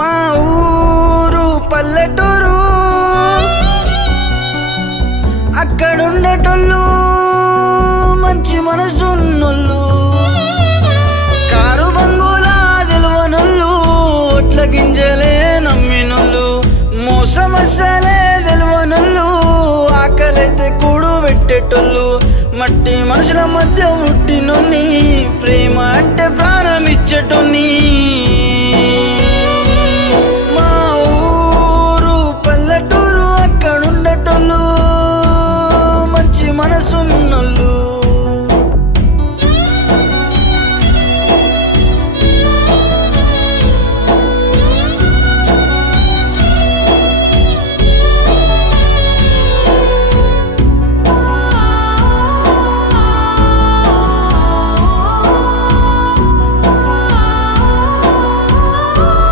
మా ఊరు పల్లెటూరు, అక్కడుండేటోళ్ళు మంచి మనసున్నోళ్ళు, కారు బంగులా తెలవనోళ్ళు, ఒట్ల గింజలే నమ్మినోళ్ళు, మోసమసలే తెలవనోళ్ళు, ఆకలైతే కూడు పెట్టేటోళ్ళు, మట్టి మనుషుల మధ్య పుట్టినోన్ని, ప్రేమ అంటే ప్రాణం ఇచ్చేటోన్ని.